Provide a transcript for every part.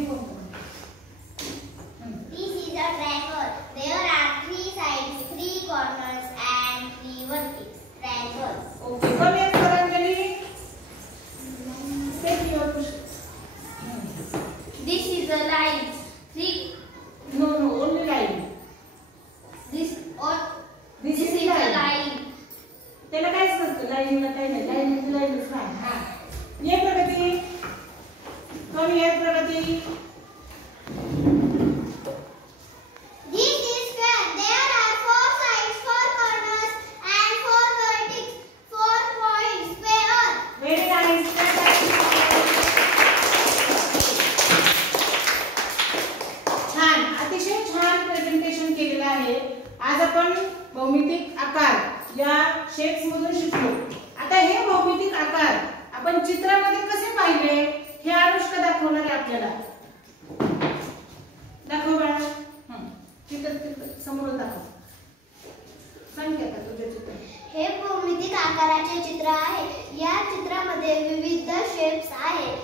हे कोणतं? This is a triangle. There are 3 sides, 3 corners and 3 vertices. Triangle. Okay. Come here, Paranjali. Take your push. This is a line. 3. No, only line. This This is a line. त्याला काहीच नसतं, लाईनला काही नाही, लाईनच नाही. हा, ये प्रगती. Come here, प्रगती. This is square. There are 4 sides, 4 corners and 4 vertices. 4 points. Square. Very nice. छान, अतिशय छान प्रेझेंटेशन केलेलं आहे. आज आपण भौमितिक आकार या शेप्स मधून शिकलो. आता हे भौमितिक आकार आपण चित्रामध्ये कसे पाहिले हे अनुष्का दाखवणार आहे आपल्याला. दाखव बाळा. तिथं समोर दाखव. सांग की आता तुझे चित्र. हे भौमितिक आकाराचे चित्र आहे. या चित्रामध्ये विविध शेप्स आहेत.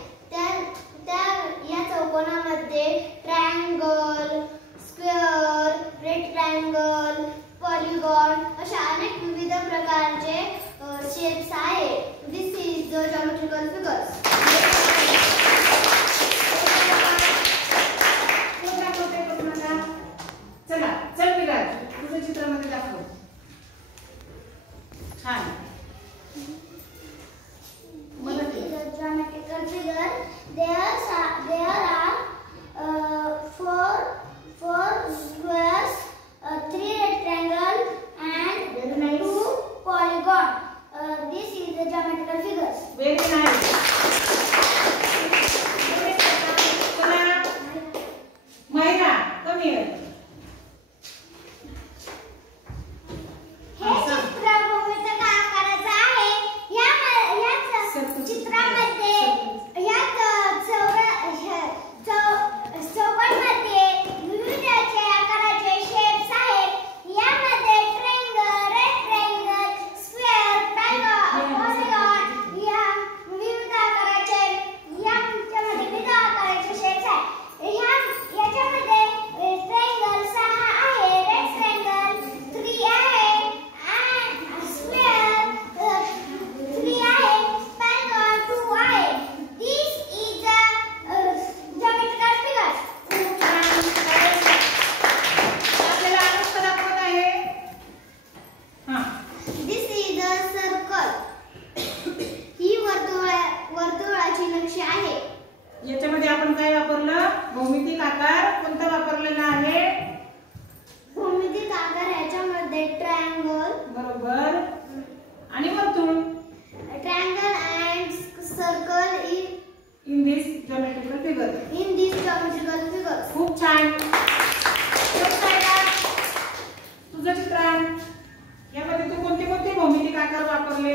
या चौकोनामध्ये ट्रायंगल, स्क्वेअर, रेक्टँगल, पॉलिगॉन अशा अनेक विविध प्रकारचे शेप्स आहेत. This is the geometrical figures. चला चल विराज, तुझ्या चित्रामध्ये दाखव. छान. Geometrical figure. There are four squares, 3 rectangle and 2 polygon. This is the geometrical figures. Very nice. चला महिरा, come here. हे चित्र भौमितिक आकाराचं आहे. या चित्रामध्ये चौकोनामध्ये विविध आकाराचे शेप्स आहेत. यामध्ये ट्रायंगल, रेक्टँगल, स्क्वेअर, पॉलिगॉन या विविध आकाराचे शेप्स आहेत. याच्यामध्ये ट्रायंगल 6 आहे, रेक्टँगल 3 आहे आणि स्क्वेअर 3 आहे, पॉलिगॉन 2 आहे. This is the geometrical figures. आपल्याला अनुष्का दाखवत आहे. हां, This is the circle. ही वर्तुळाची नक्षी आहे. याच्यामध्ये आपण काय वापरलं? भौमितिक आकार कोणता वापरलेला आहे? भौमितिक आकार याच्यामध्ये ट्रायंगल, बरोबर, आणि वर्तुळ. Triangle and circle in this geometrical figure. in these geometrical figures. खूप छान. तुझं चित्र यामध्ये तू कोणते कोणते भौमितिक आकार वापरले?